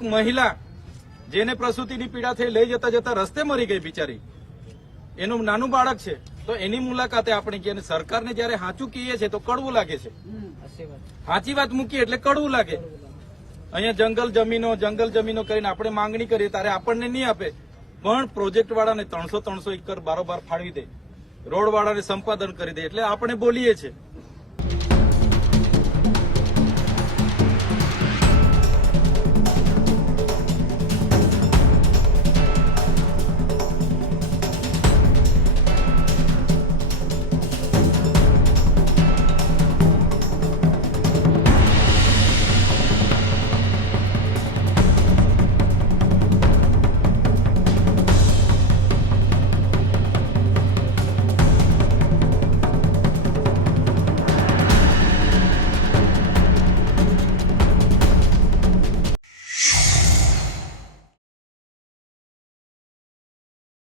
એક મહિલા જેને પ્રસૂતિની પીડા થઈ લઈ જતા જતા રસ્તે મરી ગઈ બિચારી, એનું નાનું બાળક છે, તો એની મુલાકાતે આપણે કહીએ. સરકારને જયારે સાચું કહીએ છીએ તો કડવું લાગે છે, સાચી વાત મૂકીએ એટલે કડવું લાગે. અહીંયા જંગલ જમીનો કરીને આપણે માંગણી કરીએ ત્યારે આપણને નહીં આપે, પણ પ્રોજેક્ટ વાળાને 300 એકર બારોબાર ફાળવી દે, રોડ વાળાને સંપાદન કરી દે એટલે આપણે બોલીએ છીએ.